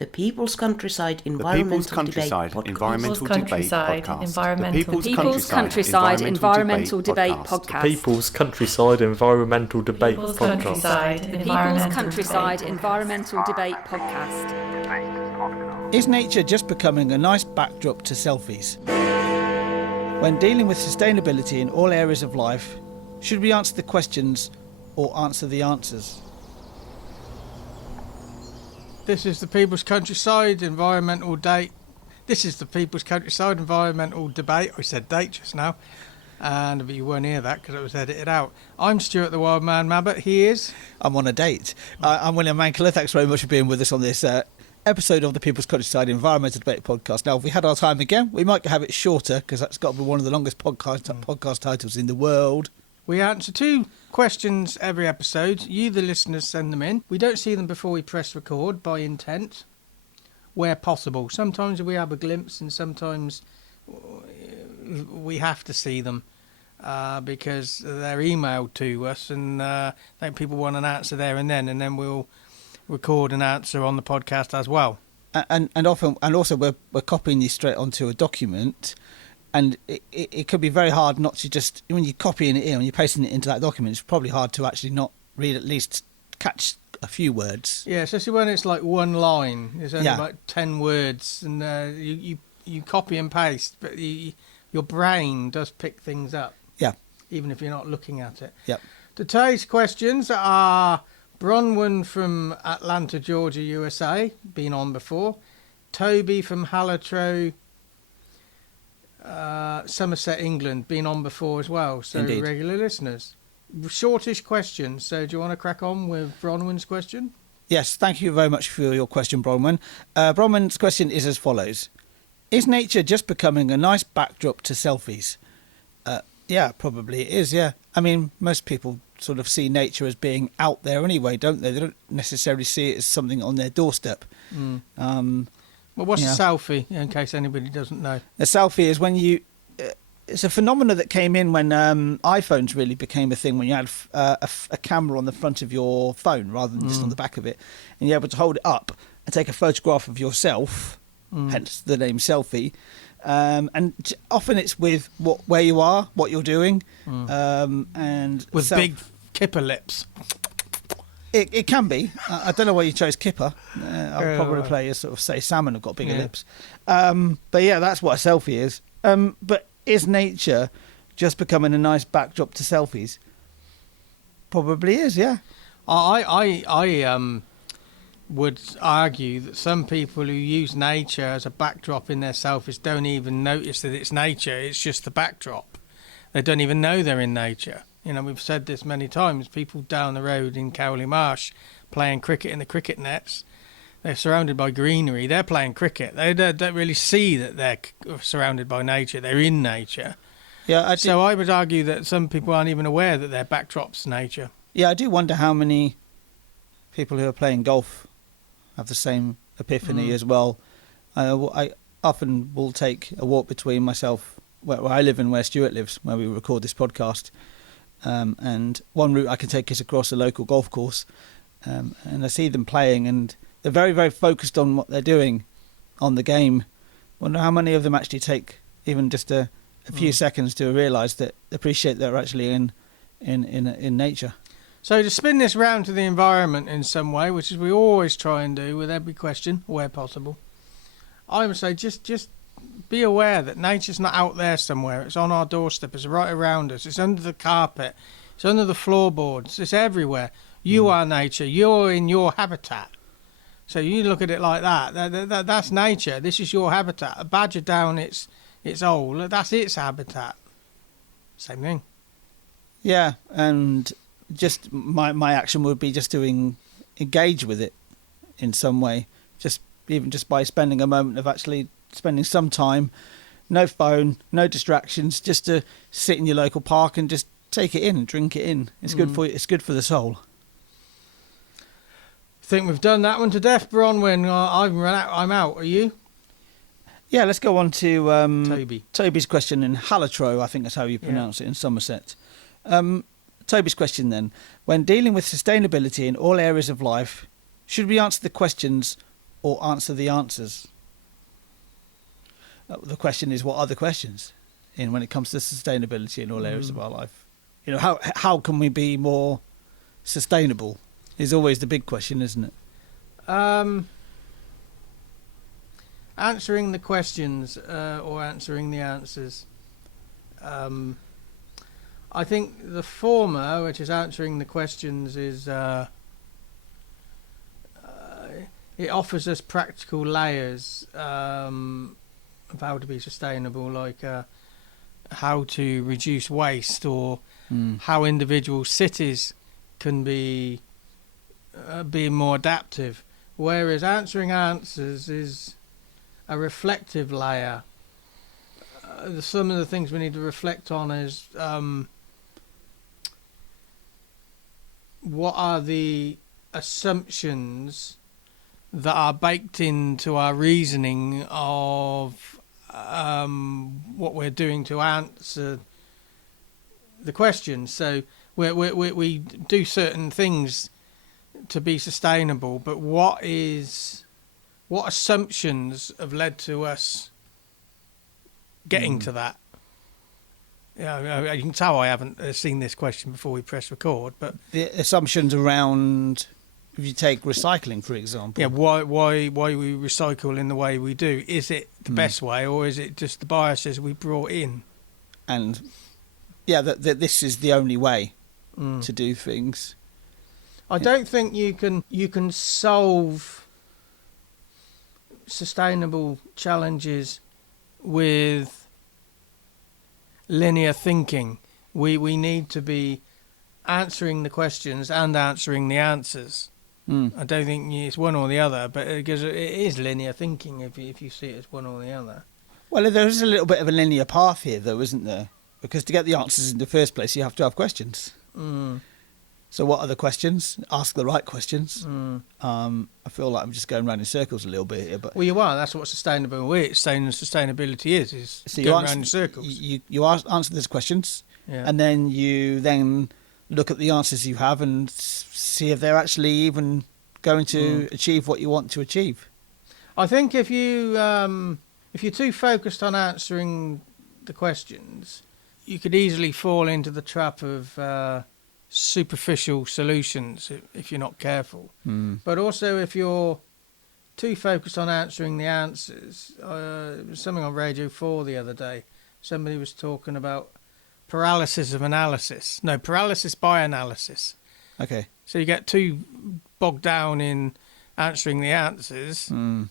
The People's Countryside Environmental Debate Podcast. The People's Countryside Environmental Debate Podcast. People's Countryside Environmental Debate Podcast. The People's Countryside Environmental Debate Podcast. Is nature just becoming a nice backdrop to selfies? When dealing with sustainability in all areas of life, should we answer the questions or answer the answers? This is the People's Countryside Environmental Date. This is the People's Countryside Environmental Debate. I said date just now, but you won't hear that because it was edited out. I'm Stuart the Wild Man Mabbott. He is. I'm on a date. I'm William Mankler. Thanks very much for being with us on this episode of the People's Countryside Environmental Debate Podcast. Now, if we had our time again, we might have it shorter because that's got to be one of the longest podcast titles in the world. We answer 2 questions every episode. You, the listeners, send them in. We don't see them before we press record by intent, where possible. Sometimes we have a glimpse and sometimes we have to see them because they're emailed to us and I think people want an answer there and then we'll record an answer on the podcast as well. And also we're copying these straight onto a document. And it could be very hard not to just, when you're copying it in, when you're pasting it into that document, it's probably hard to actually not read, at least catch a few words. Yeah, especially when it's like one line. There's only like 10 words and you copy and paste, but your brain does pick things up. Yeah. Even if you're not looking at it. Yeah. Today's questions are Bronwen from Atlanta, Georgia, USA, been on before. Toby from Hallertrow, Somerset, England, been on before as well, so Indeed. Regular listeners. Shortish questions, so do you want to crack on with Bronwen's question? Yes, thank you very much for your question, Bronwen. Bronwen's question is as follows. Is nature just becoming a nice backdrop to selfies? Yeah, probably it is, yeah. I mean, most people sort of see nature as being out there anyway, don't they? They don't necessarily see it as something on their doorstep. Well, what's a selfie, in case anybody doesn't know? A selfie is when you... it's a phenomenon that came in when iPhones really became a thing, when you had a camera on the front of your phone rather than just on the back of it. And you're able to hold it up and take a photograph of yourself, hence the name selfie. And often it's with where you are, what you're doing. And with big kipper lips. It can be. I don't know why you chose kipper. I'll probably play a sort of say salmon have got bigger lips. But yeah, that's what a selfie is. But is nature just becoming a nice backdrop to selfies? Probably is, yeah. I would argue that some people who use nature as a backdrop in their selfies don't even notice that it's nature. It's just the backdrop. They don't even know they're in nature. You know, we've said this many times. People down the road in Cowley Marsh playing cricket in the cricket nets. They're surrounded by greenery. They're playing cricket. They don't really see that they're surrounded by nature. They're in nature. Yeah. So I would argue that some people aren't even aware that their backdrop's nature. Yeah, I do wonder how many people who are playing golf have the same epiphany as well. I often will take a walk between myself, where I live and where Stuart lives, where we record this podcast. And one route I can take is across a local golf course, and I see them playing and they're very, very focused on what they're doing on the game. Wonder how many of them actually take even just a few seconds to realise that, appreciate they're actually in nature. So to spin this round to the environment in some way, which is we always try and do with every question where possible, I would say just be aware that nature's not out there somewhere. It's on our doorstep. It's right around us. It's under the carpet. It's under the floorboards. It's everywhere. You are nature. You're in your habitat. So you look at it like that. That's nature. This is your habitat. A badger down its hole. That's its habitat. Same thing. Yeah, and just my action would be just to engage with it in some way. Just by spending a moment of actually spending some time, no phone, no distractions, just to sit in your local park and just take it in and drink it in. It's good for you. It's good for the soul. Think we've done that one to death, Bronwen. I've run out. I'm out. Are you? Yeah, let's go on to Toby's question in Hallertrow, I think that's how you pronounce it, in Somerset. Toby's question then. When dealing with sustainability in all areas of life, should we answer the questions or answer the answers. The question is, what are the questions when it comes to sustainability in all areas of our life? You know, how can we be more sustainable is always the big question, isn't it? Answering the questions or answering the answers. I think the former, which is answering the questions, is it offers us practical layers of how to be sustainable, like how to reduce waste, or how individual cities can be being more adaptive. Whereas answering answers is a reflective layer. Some of the things we need to reflect on is what are the assumptions that are baked into our reasoning of what we're doing to answer the questions. So we do certain things to be sustainable, but what assumptions have led to us getting to that? Yeah, you can tell I haven't seen this question before we press record, but The assumptions around, if you take recycling, for example. yeah, why we recycle in the way we do? Is it the best way, or is it just the biases we brought in? And yeah, that this is the only way to do things. I don't think you can solve sustainable challenges with linear thinking. We need to be answering the questions and answering the answers. I don't think it's one or the other, but because it is linear thinking if you see it as one or the other. Well, there is a little bit of a linear path here, though, isn't there? Because to get the answers in the first place, you have to have questions. So what are the questions? Ask the right questions. I feel like I'm just going around in circles a little bit here, but Well, you are. That's what sustainability is. so Going around in circles. You answer those questions, Yeah. and then you look at the answers you have and see if they're actually even going to achieve what you want to achieve. I think if you're too focused on answering the questions, you could easily fall into the trap of superficial solutions if you're not careful. But also, if you're too focused on answering the answers, there was something on Radio 4 the other day. Somebody was talking about paralysis by analysis. Okay. So you get too bogged down in answering the answers. And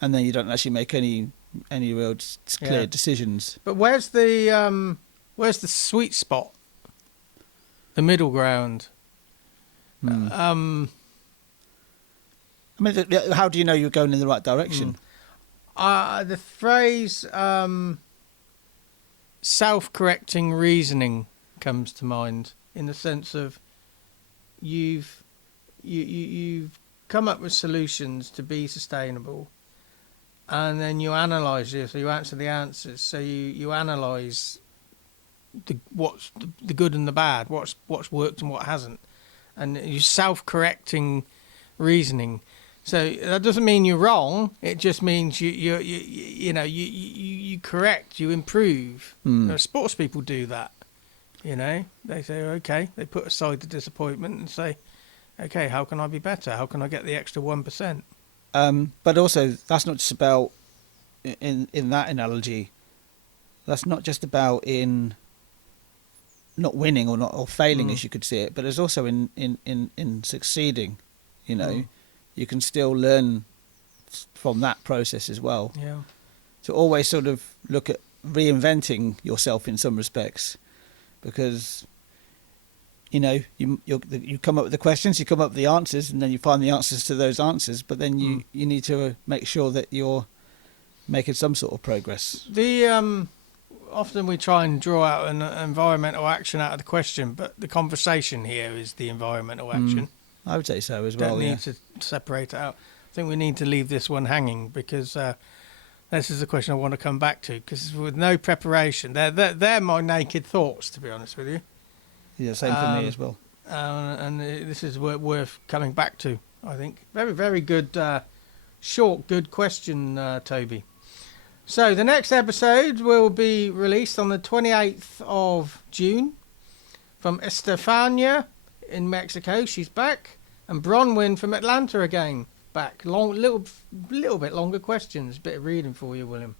then you don't actually make any real clear decisions. But where's the sweet spot? The middle ground. I mean, how do you know you're going in the right direction? The phrase self-correcting reasoning comes to mind, in the sense of you've come up with solutions to be sustainable, and then you analyse it. So you answer the answers. So you analyse what's the good and the bad, what's worked and what hasn't, and you self-correcting reasoning. So that doesn't mean you're wrong. It just means you correct, you improve. Sports people do that. They say, okay, they put aside the disappointment and say, okay, how can I be better? How can I get the extra 1%? But also, that's not just about in that analogy. That's not just about in not winning or failing, as you could see it, but it's also in succeeding. You can still learn from that process as well. Yeah. To always sort of look at reinventing yourself in some respects, because you come up with the questions, you come up with the answers, and then you find the answers to those answers. But then you need to make sure that you're making some sort of progress. Often we try and draw out an environmental action out of the question, but the conversation here is the environmental action. I would say so as well. Don't need to separate it out. I think we need to leave this one hanging, because this is a question I want to come back to, because with no preparation, they're my naked thoughts, to be honest with you. Yeah, same for me as well. And this is worth coming back to. I think. Very, very good, short, good question, Toby. So the next episode will be released on the 28th of June from Estefania in Mexico. She's back. And Bronwen from Atlanta again. Back. Little bit longer questions. Bit of reading for you, William.